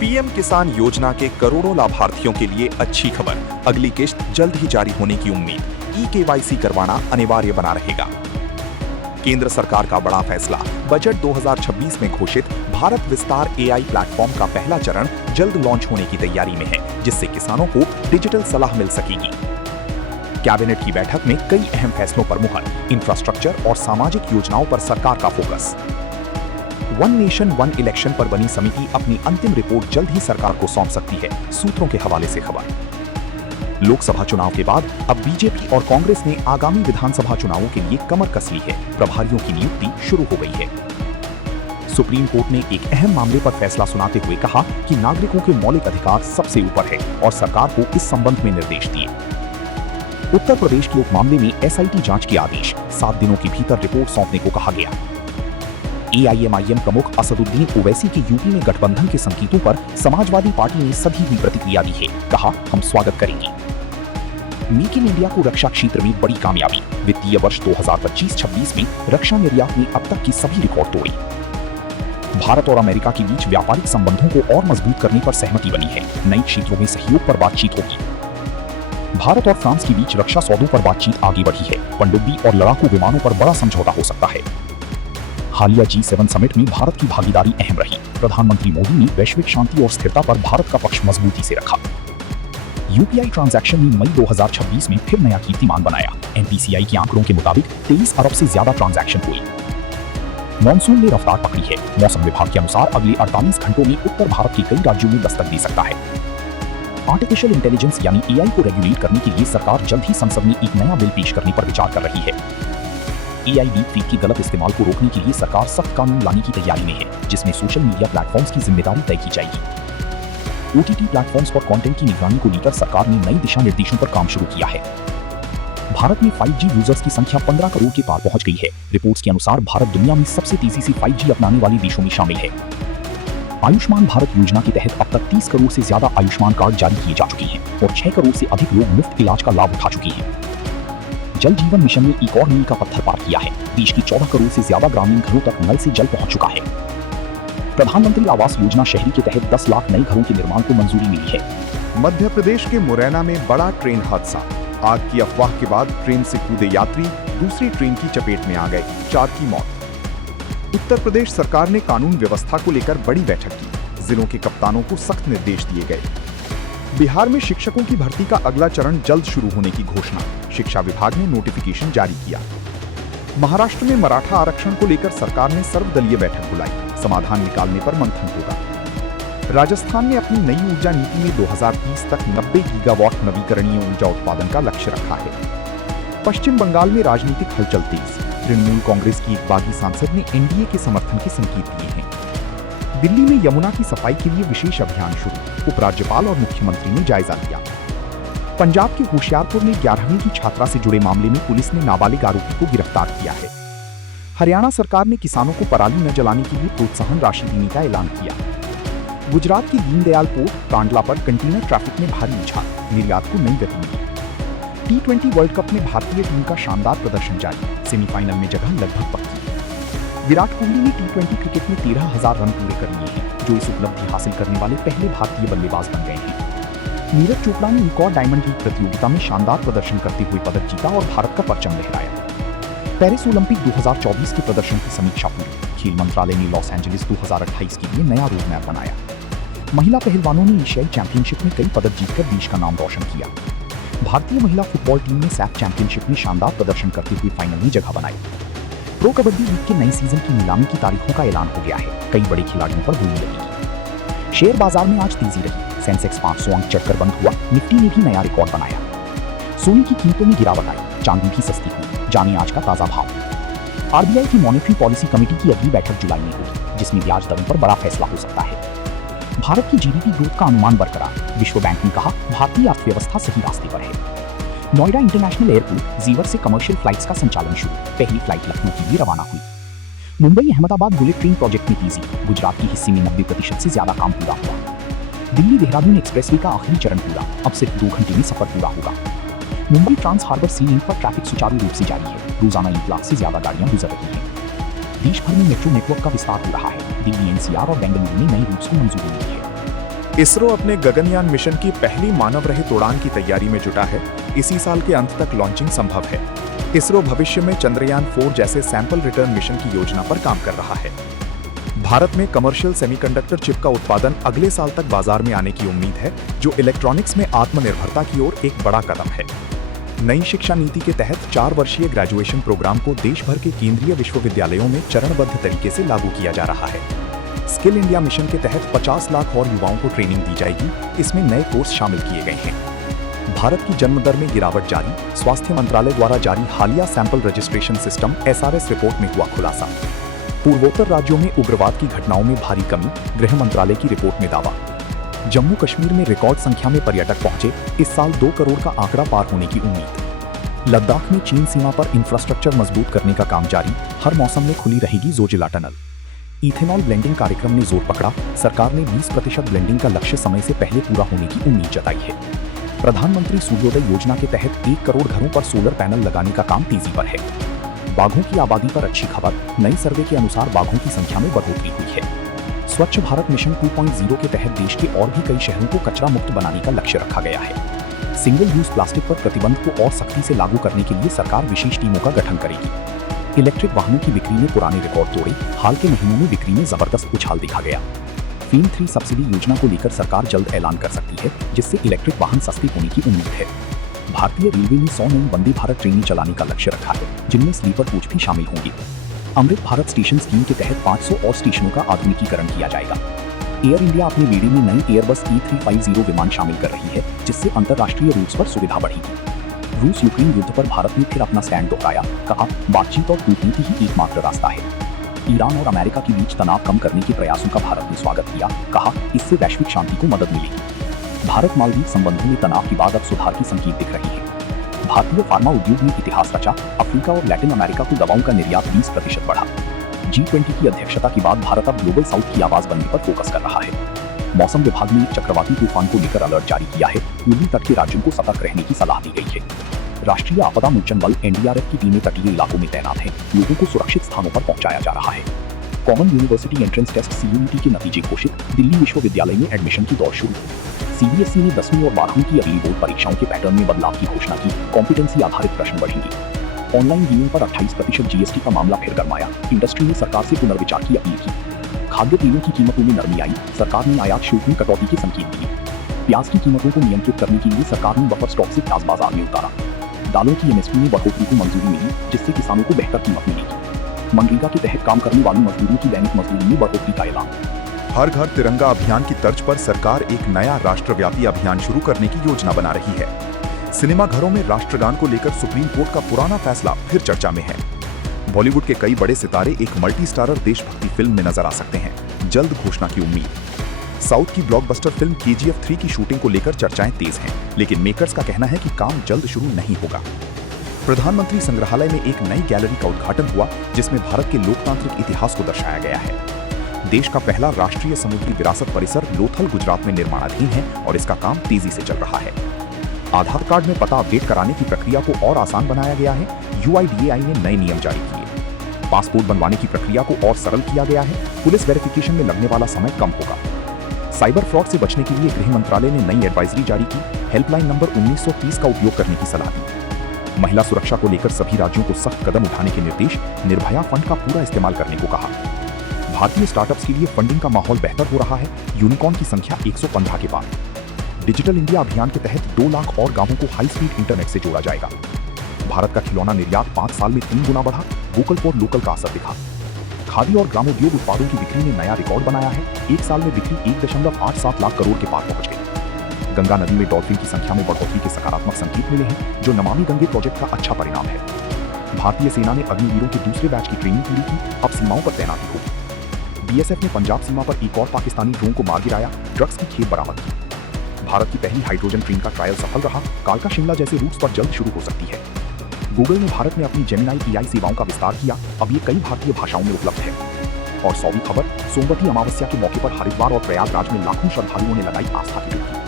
PM किसान योजना के करोड़ों लाभार्थियों के लिए अच्छी खबर। अगली किश्त जल्द ही जारी होने की उम्मीद। ई-केवाईसी करवाना अनिवार्य बना रहेगा। केंद्र सरकार का बड़ा फैसला। बजट 2026 में घोषित भारत विस्तार एआई प्लेटफॉर्म का पहला चरण जल्द लॉन्च होने की तैयारी में है, जिससे किसानों को डिजिटल सलाह मिल सकेगी। कैबिनेट की बैठक में कई अहम फैसलों पर मुहर। इंफ्रास्ट्रक्चर और सामाजिक योजनाओं पर सरकार का focus. One nation one election पर बनी समिति अपनी अंतिम रिपोर्ट जल्द ही सरकार को सौंप सकती है, सूत्रों के हवाले से खबर। लोकसभा चुनाव के बाद अब बीजेपी और कांग्रेस ने आगामी विधानसभा चुनावों के लिए कमर कस ली है। प्रभारियों की नियुक्ति शुरू हो गई है। सुप्रीम कोर्ट ने एक अहम मामले पर फैसला सुनाते हुए कहा कि नागरिकों के मौलिक अधिकार सबसे ऊपर है और सरकार को इस संबंध में निर्देश दिए। उत्तर प्रदेश के उप मामले में एसआईटी जांच के आदेश। 7 दिनों के भीतर रिपोर्ट सौंपने को कहा गया। एआईएमआईएम प्रमुख असदुद्दीन ओवैसी के यूपी में गठबंधन के संकेतों पर समाजवादी पार्टी ने सधी हुई प्रतिक्रिया दी है। कहा, हम स्वागत करेंगे। मेक इन इंडिया को रक्षा क्षेत्र में बड़ी कामयाबी। वित्तीय वर्ष 2025-26 में रक्षा निर्यात ने अब तक की सभी रिकॉर्ड तोड़े। भारत और अमेरिका के बीच व्यापारिक संबंधों को और मजबूत करने पर सहमति बनी है। नई क्षेत्रों में सहयोग पर बातचीत होगी। भारत और फ्रांस के बीच रक्षा सौदों पर बातचीत आगे बढ़ी है। पनडुब्बी और लड़ाकू विमानों पर बड़ा समझौता हो सकता है। हालिया G7 समिट में भारत की भागीदारी अहम रही। प्रधानमंत्री मोदी ने वैश्विक शांति और स्थिरता पर भारत का पक्ष मजबूती से रखा। यूपीआई ट्रांजैक्शन में मई 2026 में फिर नया कीर्तिमान बनाया। एनपीसीआई के आंकड़ों के मुताबिक 23 अरब से ज्यादा ट्रांजैक्शन हुई। मॉनसून ने रफ्तार पकड़ी है। मौसम विभाग के अनुसार अगले 48 घंटों में उत्तर भारत के कई राज्यों में दस्तक दे सकता है। आर्टिफिशियल इंटेलिजेंस यानी एआई को रेगुलेट करने के लिए सरकार जल्द ही संसद में एक नया बिल पेश करने पर विचार कर रही है। एआई डीपफेक के गलत इस्तेमाल को रोकने के लिए सरकार सख्त कानून लाने की तैयारी में है, जिसमें सोशल मीडिया प्लेटफॉर्म्स की जिम्मेदारी तय की जाएगी। ओटीटी प्लेटफॉर्म्स पर कंटेंट की निगरानी को लेकर सरकार ने नई दिशा निर्देशों पर काम शुरू किया है। भारत में 5G यूजर्स की संख्या 15 करोड़ के पार पहुंच गई है। रिपोर्ट्स के अनुसार भारत दुनिया में सबसे तेजी से 5G अपनाने वाले देशों में शामिल है। आयुष्मान भारत योजना के तहत अब तक 30 करोड़ से ज्यादा आयुष्मान कार्ड जारी किए जा चुके हैं और 6 करोड़ से अधिक लोग मुफ्त इलाज का लाभ उठा चुके हैं। जल जीवन मिशन ने एक और मील का पत्थर पार किया है। देश की 14 करोड़ से ज्यादा ग्रामीण घरों तक नल से जल पहुंच चुका है। प्रधानमंत्री आवास योजना शहरी के तहत 10 लाख नए घरों के निर्माण को मंजूरी मिली है। मध्य प्रदेश के मुरैना में बड़ा ट्रेन हादसा। आग की अफवाह के बाद ट्रेन से कूदे यात्री दूसरी ट्रेन की चपेट में आ गए, 4 की मौत। उत्तर प्रदेश सरकार ने कानून व्यवस्था को लेकर बड़ी बैठक की। जिलों के कप्तानों को सख्त निर्देश दिए गए। बिहार में शिक्षकों की भर्ती का अगला चरण जल्द शुरू होने की घोषणा। शिक्षा विभाग ने नोटिफिकेशन जारी किया। महाराष्ट्र में मराठा आरक्षण को लेकर सरकार ने सर्वदलीय बैठक बुलाई। समाधान निकालने पर मंथन होगा। राजस्थान ने अपनी नई ऊर्जा नीति में 2030 तक 90 गीगावाट नवीकरणीय ऊर्जा उत्पादन का लक्ष्य रखा है। पश्चिम बंगाल में राजनीतिक हलचल तेज। तृणमूल कांग्रेस की एक बागी सांसद ने एनडीए के समर्थन के संकेत दिए हैं। दिल्ली में यमुना की सफाई के लिए विशेष अभियान शुरू। उपराज्यपाल और मुख्यमंत्री ने जायजा लिया। पंजाब के होशियारपुर में 11वीं की छात्रा से जुड़े मामले में पुलिस ने नाबालिग आरोपी को गिरफ्तार किया है। हरियाणा सरकार ने किसानों को पराली न जलाने के लिए प्रोत्साहन राशि देने का ऐलान किया। गुजरात की दीनदयाल पोर्ट कांडला पर कंटेनर ट्रैफिक में भारी उछाल। निर्यात को नई गति मिली। T20 वर्ल्ड कप में भारतीय टीम का शानदार प्रदर्शन जारी। सेमीफाइनल में जगह लगभग पक्की। विराट कोहली ने T20 क्रिकेट में 13,000 रन पूरे कर लिए हैं, जो इस उपलब्धि हासिल करने वाले पहले भारतीय बल्लेबाज बन गए हैं। नीरज चोपड़ा ने एक और डायमंड लीग प्रतियोगिता में शानदार प्रदर्शन करते हुए पदक जीता और भारत का परचम लहराया। पेरिस ओलंपिक 2024 के प्रदर्शन की समीक्षा पूरी। खेल मंत्रालय ने लॉस एंजलिस 2028 के लिए नया रोड मैप बनाया। महिला पहलवानों ने एशियाई चैंपियनशिप में कई पदक जीतकर देश का नाम रोशन किया। भारतीय महिला फुटबॉल टीम ने सैफ चैंपियनशिप में शानदार प्रदर्शन करते हुए फाइनल में जगह बनाई। प्रो कबड्डी लीग के नए सीजन की नीलामी की तारीखों का ऐलान हो गया है। कई बड़े खिलाड़ियों पर बोली लगेगी। शेयर बाजार में आज तेजी रही। सेंसेक्स 500 अंक चढ़कर बंद हुआ। निफ्टी ने भी नया रिकॉर्ड बनाया। सोने की कीमतों में गिरावट आई। चांदी भी सस्ती हुई। जानिए आज का ताजा भाव। आरबीआई की मॉनेटरी पॉलिसी कमेटी की अगली बैठक जुलाई में होगी, जिसमें ब्याज दरों पर बड़ा फैसला हो सकता है। भारत की जीडीपी ग्रोथ का अनुमान बरकरार। विश्व बैंक ने कहा, भारतीय अर्थव्यवस्था सही रास्ते पर है। नोएडा इंटरनेशनल एयरपोर्ट जीवर से कमर्शियल फ्लाइट्स का संचालन शुरू। पहली फ्लाइट लखनऊ के लिए रवाना हुई। Mumbai Ahmedabad bullet train project में तेजी। गुजरात के हिस्से में 90% से ज्यादा काम पूरा हुआ। दिल्ली देहरादून एक्सप्रेसवे का आखिरी चरण पूरा। अब सिर्फ 2 घंटे में सफर पूरा होगा। Mumbai Trans Harbour Sea Link पर ट्रैफिक सुचारू रूप से जारी है। रोजाना 1 लाख से ज्यादा गाड़ियां गुजर रही हैं। देश भर में मेट्रो नेटवर्क का विस्तार हो रहा है। दिल्ली एनसीआर और बेंगलुरु में नए रूट्स को मंजूरी मिली है। इसरो अपने गगनयान मिशन की पहली मानव रहित उड़ान की तैयारी में जुटा है। इसी साल के अंत तक लॉन्चिंग संभव है। इसरो भविष्य में चंद्रयान 4 जैसे सैंपल रिटर्न मिशन की योजना पर काम कर रहा है। भारत में कमर्शियल सेमीकंडक्टर चिप का उत्पादन अगले साल तक बाजार में आने की उम्मीद है, जो इलेक्ट्रॉनिक्स में आत्मनिर्भरता की ओर एक बड़ा कदम है। नई शिक्षा नीति के तहत 4 वर्षीय ग्रेजुएशन प्रोग्राम को देश भर के केंद्रीय विश्वविद्यालयों में चरणबद्ध तरीके से लागू किया जा रहा है। स्किल इंडिया मिशन के तहत 50 लाख और युवाओं को ट्रेनिंग दी जाएगी। इसमें नए कोर्स शामिल किए गए हैं। भारत की जन्म दर में गिरावट जारी, स्वास्थ्य मंत्रालय द्वारा जारी हालिया sample registration system SRS report में हुआ खुलासा। पूर्वोत्तर राज्यों में उग्रवाद की घटनाओं में भारी कमी, गृह मंत्रालय की रिपोर्ट में दावा। जम्मू कश्मीर में रिकॉर्ड संख्या में पर्यटक पहुंचे, इस साल 2 करोड़ का आंकड़ा पार होने की उम्मीद। लद्दाख में चीन सीमा पर इंफ्रास्ट्रक्चर मजबूत करने का काम जारी, हर मौसम में खुली रहेगी जोजिला टनल। इथेनॉल ब्लेंडिंग कार्यक्रम ने जोर पकड़ा, सरकार ने 20% ब्लेंडिंग का लक्ष्य समय से पहले पूरा होने की उम्मीद जताई है। प्रधानमंत्री सूर्योदय योजना के तहत 1 करोड़ घरों पर सोलर पैनल लगाने का काम तेजी पर है। बाघों की आबादी पर अच्छी खबर, नई सर्वे के अनुसार बाघों की संख्या में बढ़ोतरी हुई है। स्वच्छ भारत मिशन 2.0 के तहत देश के और भी कई शहरों को कचरा मुक्त बनाने का लक्ष्य रखा गया है। सिंगल यूज प्लास्टिक पर प्रतिबंध को और सख्ती से लागू करने के लिए सरकार विशेष टीमों का गठन करेगी। इलेक्ट्रिक वाहनों की बिक्री ने पुराने रिकॉर्ड तोड़े, हाल के महीनों में बिक्री में जबरदस्त उछाल देखा गया। FAME 3 सब्सिडी योजना को लेकर सरकार जल्द ऐलान कर सकती है, जिससे इलेक्ट्रिक वाहन सस्ते होने की उम्मीद है। भारतीय रेलवे ने 100 नई वंदे भारत ट्रेनें चलाने का लक्ष्य रखा है, जिनमें स्लीपर कोच भी शामिल होंगे। अमृत भारत स्टेशन स्कीम के तहत 500 और स्टेशनों का आधुनिकीकरण किया जाएगा। एयर इंडिया अपने बेड़े में नई एयरबस E350 विमान शामिल कर रही है, जिससे अंतर्राष्ट्रीय रूट्स पर सुविधा बढ़ेगी। रूस यूक्रेन युद्ध पर भारत ने फिर अपना स्टैंड दोहराया, कहा बातचीत और कूटनीति ही एकमात्र रास्ता है। ईरान और अमेरिका के बीच तनाव कम करने के प्रयासों का भारत ने स्वागत किया, कहा इससे वैश्विक शांति को मदद मिलेगी। भारत मालदीव संबंधों में तनाव के बाद अब सुधार की संकेत दिख रही है। भारतीय फार्मा उद्योग ने इतिहास रचा, अफ्रीका और लैटिन अमेरिका को दवाओं का निर्यात 20% बढ़ा। G20 की अध्यक्षता के बाद भारत अब ग्लोबल साउथ की आवाज बनने पर फोकस कर रहा है। मौसम विभाग ने एक चक्रवाती तूफान को लेकर अलर्ट जारी किया है, पूर्वी तट के राज्यों को सतर्क रहने की सलाह दी गई है। राष्ट्रीय आपदा मोचन बल NDRF की टीमें तटीय इलाकों में तैनात हैं, लोगों को सुरक्षित स्थानों पर पहुंचाया जा रहा है। Common University Entrance Test CUET के नतीजे घोषित, दिल्ली विश्वविद्यालय में एडमिशन की दौड़ शुरू। CBSE ने 10वीं और 12वीं की अगली बोर्ड परीक्षाओं के पैटर्न में बदलाव की घोषणा की, कॉम्पिटेंसी आधारित प्रश्न बढ़ेंगे। ऑनलाइन गेमिंग पर 28% GST का मामला फिर गरमाया, इंडस्ट्री ने सरकार से पुनर्विचार की अपील की। खाद्य तेलों की कीमतों में नरमी आई, सरकार ने आयात शुल्क में कटौती के संकेत दिए। प्याज की कीमतों को नियंत्रित करने के लिए सरकार ने बफर स्टॉक से प्याज बाजार में उतारा। दालों की MSP में बढ़ोतरी को मंजूरी मिली, जिससे किसानों को बेहतर कीमत मिलेगी। मनरेगा के तहत काम करने वाले मजदूरों की दैनिक मजदूरी में बढ़ोतरी का ऐलान। हर घर तिरंगा अभियान की तर्ज पर सरकार एक नया राष्ट्रव्यापी अभियान शुरू करने की योजना बना रही है। सिनेमा घरों में राष्ट्रगान को लेकर सुप्रीम कोर्ट का पुराना फैसला फिर चर्चा में है। बॉलीवुड के कई बड़े सितारे एक मल्टी स्टारर देशभक्ति फिल्म में नजर आ सकते हैं, जल्द घोषणा की उम्मीद। साउथ की ब्लॉकबस्टर फिल्म KGF 3 की शूटिंग को लेकर चर्चाएं तेज हैं, लेकिन मेकर्स का कहना है कि काम जल्द शुरू नहीं होगा। प्रधानमंत्री संग्रहालय में एक नई गैलरी का उद्घाटन हुआ, जिसमें भारत के लोकतांत्रिक इतिहास को दर्शाया गया है। देश का पहला राष्ट्रीय समुद्री विरासत परिसर लोथल गुजरात में निर्माणाधीन है और इसका काम तेजी से चल रहा है। आधार कार्ड में पता अपडेट कराने की प्रक्रिया को और आसान बनाया गया है। UIDAI ने नए नियम जारी किए। पासपोर्ट बनवाने की प्रक्रिया को और सरल किया गया है। पुलिस वेरिफिकेशन में लगने वाला समय कम होगा। साइबर फ्रॉड से बचने के लिए गृह मंत्रालय ने नई एडवाइजरी जारी की। हेल्पलाइन नंबर 1930 का उपयोग करने की सलाह दी। महिला सुरक्षा को लेकर सभी राज्यों को सख्त कदम उठाने के निर्देश। निर्भया फंड का पूरा इस्तेमाल करने को कहा। भारतीय स्टार्टअप्स के लिए फंडिंग का माहौल बेहतर हो रहा है। यूनिकॉर्न की संख्या 115 के पार। डिजिटल इंडिया अभियान के तहत 2 लाख और गांवों को हाई स्पीड इंटरनेट से जोड़ा जाएगा। भारत का खिलौना निर्यात 5 साल में 3 गुना बढ़ा। वोकल फॉर लोकल का असर दिखा। खादी और ग्रामोद्योग उत्पादों की बिक्री ने नया रिकॉर्ड बनाया है। 1 साल में बिक्री 1.87 लाख करोड़ के पार पहुंच गई। गंगा नदी में डॉल्फिन की संख्या में बढ़ोतरी के सकारात्मक संकेत मिले हैं, जो नमामि गंगे प्रोजेक्ट का अच्छा परिणाम है। भारतीय सेना ने अग्निवीरों के दूसरे बैच की ट्रेनिंग पूरी की, अब सीमाओं पर तैनाती होगी। BSF ने पंजाब सीमा पर एक और पाकिस्तानी ड्रोन को मार गिराया। ड्रग्स की खेप बरामद की। भारत की पहली हाइड्रोजन ट्रेन का ट्रायल सफल रहा। कालका शिमला जैसे रूट्स पर जल्द शुरू हो सकती है। गूगल ने भारत में अपनी जेमिनाई AI सेवाओं का विस्तार किया। अब ये कई भारतीय भाषाओं में उपलब्ध है। और 100वीं खबर, सोमवती अमावस्या के मौके पर हरिद्वार और प्रयागराज में लाखों श्रद्धालुओं ने लगाई आस्था की डुबकी।